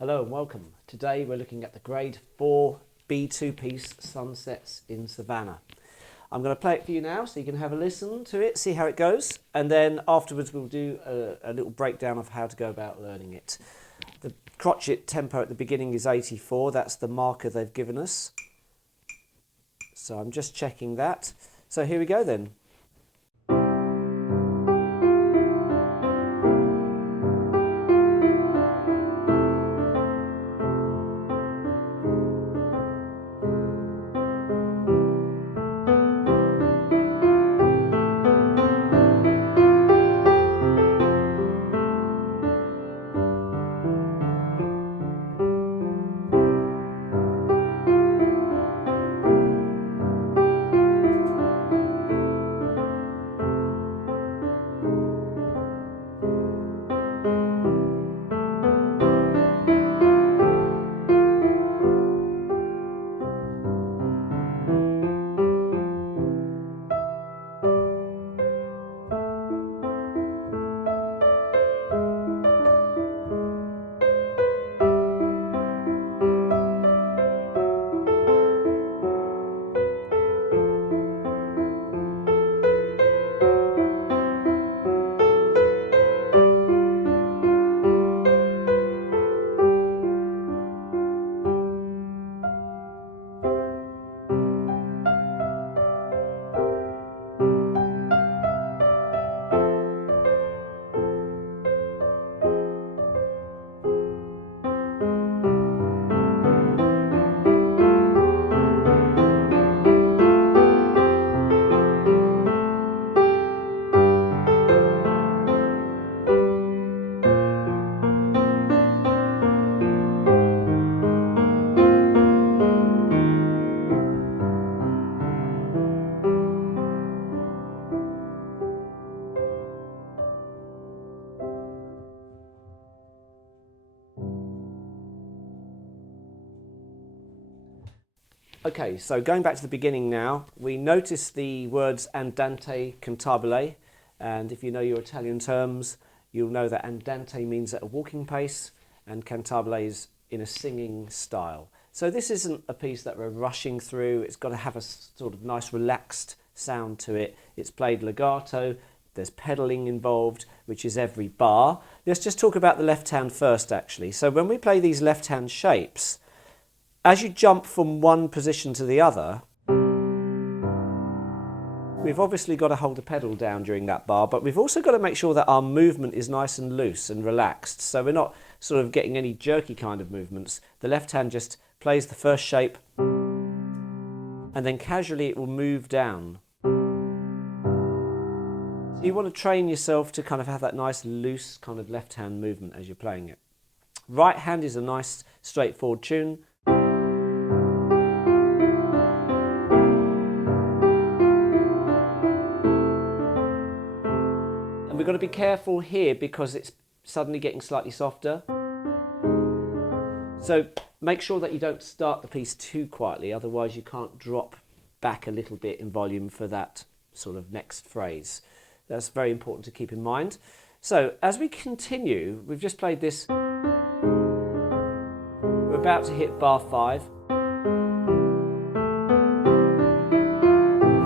Hello and welcome. Today we're looking at the Grade 4 B2 piece, Sunsets in Savannah. I'm going to play it for you now so you can have a listen to it, see how it goes, and then afterwards we'll do a little breakdown of how to go about learning it. The crotchet tempo at the beginning is 84, that's the marker they've given us. So I'm just checking that. So here we go then. Okay, so going back to the beginning now, we notice the words andante, cantabile, and if you know your Italian terms, you'll know that andante means at a walking pace and cantabile is in a singing style. So this isn't a piece that we're rushing through, it's got to have a sort of nice relaxed sound to it. It's played legato, there's pedalling involved, which is every bar. Let's just talk about the left hand first actually. So when we play these left hand shapes, as you jump from one position to the other, we've obviously got to hold the pedal down during that bar, but we've also got to make sure that our movement is nice and loose and relaxed. So we're not sort of getting any jerky kind of movements. The left hand just plays the first shape and then casually it will move down. So you want to train yourself to kind of have that nice loose kind of left hand movement as you're playing it. Right hand is a nice straightforward tune. And we've got to be careful here because it's suddenly getting slightly softer. So make sure that you don't start the piece too quietly, otherwise you can't drop back a little bit in volume for that sort of next phrase. That's very important to keep in mind. So as we continue, we've just played this. We're about to hit bar 5.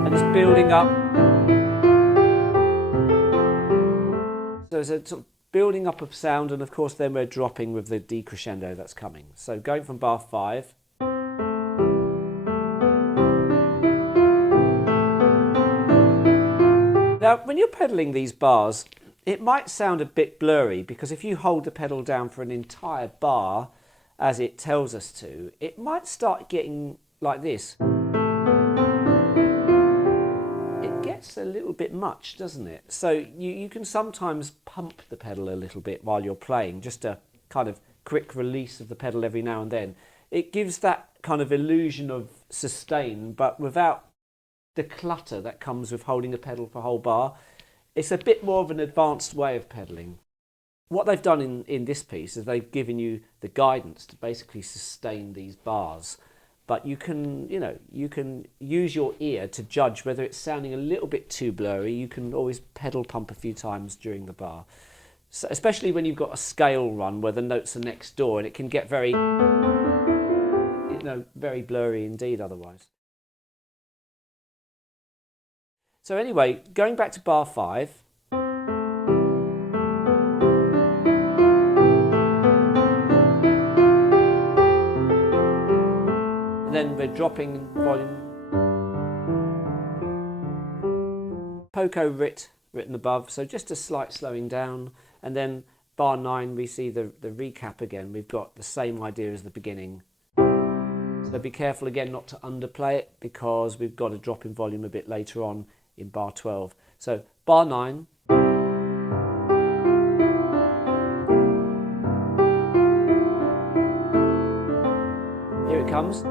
And it's building up. So there's a sort of building up of sound, and of course then we're dropping with the decrescendo that's coming. So going from bar 5. Now when you're pedaling these bars, it might sound a bit blurry because if you hold the pedal down for an entire bar, as it tells us to, it might start getting like this. It's a little bit much, doesn't it? So you can sometimes pump the pedal a little bit while you're playing, just a kind of quick release of the pedal every now and then. It gives that kind of illusion of sustain, but without the clutter that comes with holding a pedal for a whole bar. It's a bit more of an advanced way of pedaling. What they've done in this piece is they've given you the guidance to basically sustain these bars. But you can use your ear to judge whether it's sounding a little bit too blurry. You can always pedal pump a few times during the bar. So especially when you've got a scale run where the notes are next door, and it can get very, very blurry indeed otherwise. So anyway, going back to bar 5. And then we're dropping volume. Poco written above, so just a slight slowing down. And then bar 9, we see the recap again. We've got the same idea as the beginning. So be careful again not to underplay it, because we've got a drop in volume a bit later on in bar 12. So bar 9. Here it comes.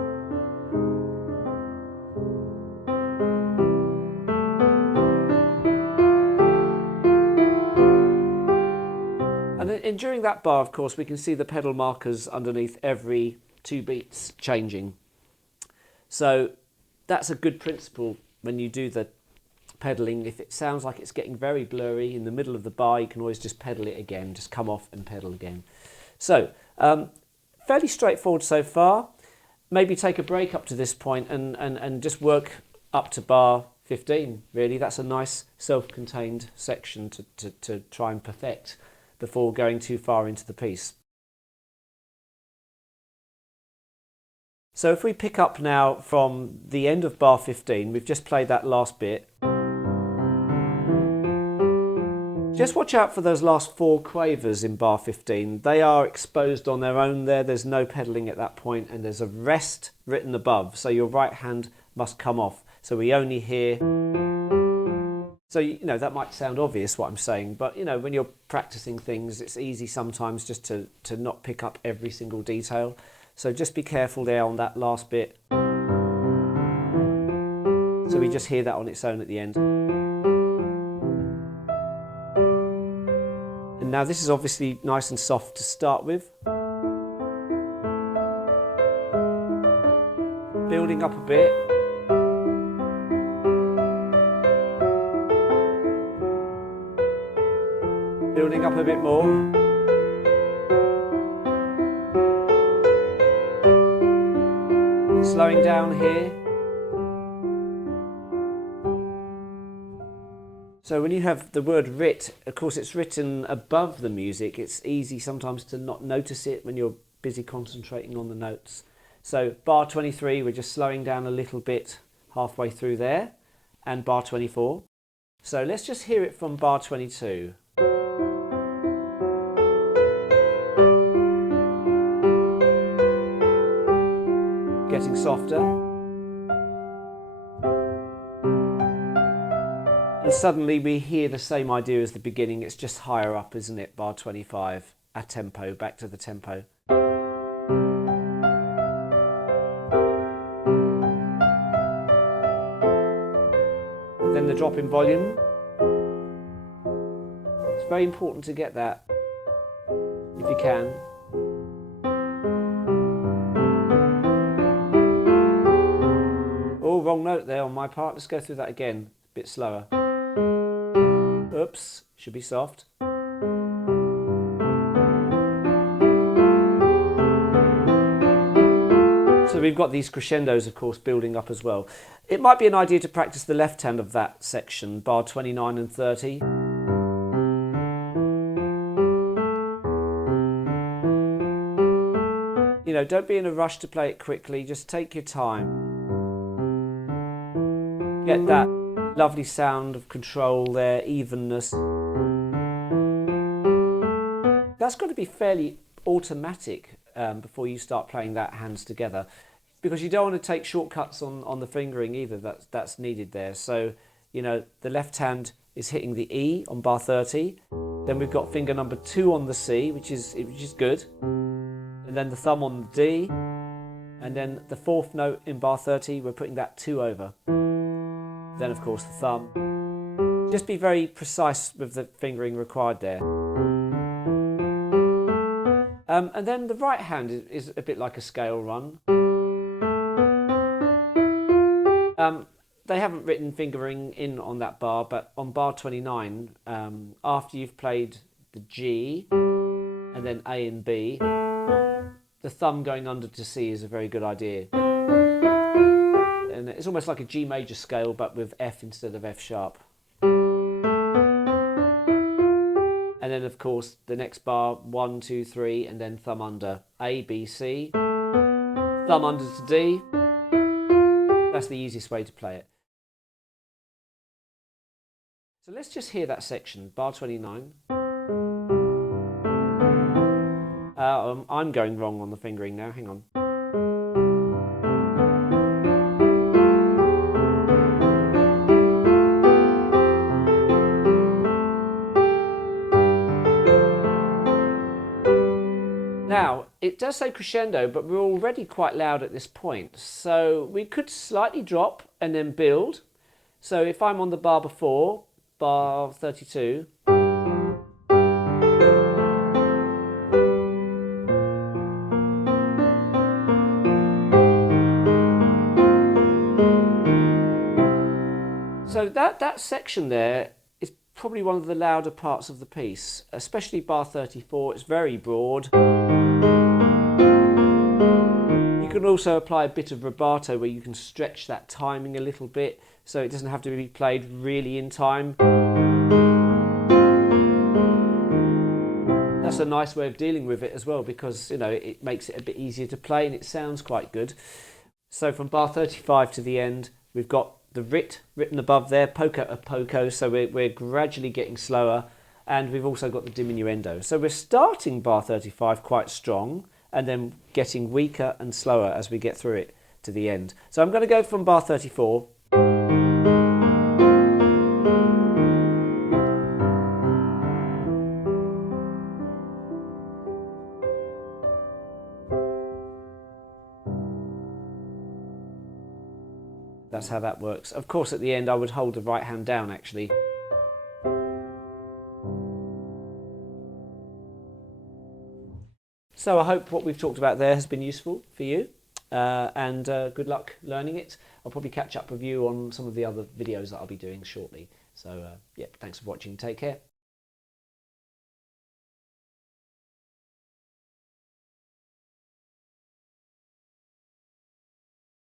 And during that bar, of course, we can see the pedal markers underneath every 2 beats changing. So that's a good principle when you do the pedaling. If it sounds like it's getting very blurry in the middle of the bar, you can always just pedal it again, just come off and pedal again. So fairly straightforward so far. Maybe take a break up to this point and just work up to bar 15, really. That's a nice self-contained section to try and perfect before going too far into the piece. So if we pick up now from the end of bar 15, we've just played that last bit. Just watch out for those last 4 quavers in bar 15. They are exposed on their own there. There's no pedaling at that point, and there's a rest written above. So your right hand must come off. So we only hear. So, that might sound obvious what I'm saying, but, when you're practicing things, it's easy sometimes just to not pick up every single detail. So just be careful there on that last bit. So we just hear that on its own at the end. And now this is obviously nice and soft to start with. Building up a bit. Building up a bit more. Slowing down here. So when you have the word writ, of course it's written above the music. It's easy sometimes to not notice it when you're busy concentrating on the notes. So bar 23, we're just slowing down a little bit halfway through there, and bar 24. So let's just hear it from bar 22. Getting softer. And suddenly we hear the same idea as the beginning. It's just higher up, isn't it? Bar 25, a tempo, back to the tempo. Then the drop in volume. It's very important to get that, if you can. Oh, wrong note there on my part. Let's go through that again, a bit slower. Oops, should be soft. So we've got these crescendos, of course, building up as well. It might be an idea to practice the left hand of that section, bar 29 and 30. Don't be in a rush to play it quickly, just take your time. Get that lovely sound of control there, evenness. That's got to be fairly automatic before you start playing that hands together, because you don't want to take shortcuts on the fingering either. That's needed there. So, the left hand is hitting the E on bar 30. Then we've got finger number 2 on the C, which is good. And then the thumb on the D. And then the 4th note in bar 30, we're putting that 2 over. Then, of course, the thumb. Just be very precise with the fingering required there. And then the right hand is a bit like a scale run. They haven't written fingering in on that bar, but on bar 29, after you've played the G, and then A and B. The thumb going under to C is a very good idea. And it's almost like a G major scale, but with F instead of F sharp. And then, of course, the next bar, 1, 2, 3, and then thumb under. A, B, C. Thumb under to D. That's the easiest way to play it. So let's just hear that section, bar 29. I'm going wrong on the fingering now, hang on. Now, it does say crescendo, but we're already quite loud at this point. So we could slightly drop and then build. So if I'm on the bar before, bar 32. So that section there is probably one of the louder parts of the piece, especially bar 34. It's very broad. You can also apply a bit of rubato where you can stretch that timing a little bit so it doesn't have to be played really in time. That's a nice way of dealing with it as well, because it makes it a bit easier to play and it sounds quite good. So from bar 35 to the end, we've got the writ written above there, poco a poco, so we're gradually getting slower, and we've also got the diminuendo. So we're starting bar 35 quite strong and then getting weaker and slower as we get through it to the end. So I'm going to go from bar 34. That's how that works. Of course, at the end, I would hold the right hand down, actually. So I hope what we've talked about there has been useful for you, and good luck learning it. I'll probably catch up with you on some of the other videos that I'll be doing shortly. So, yeah, thanks for watching. Take care.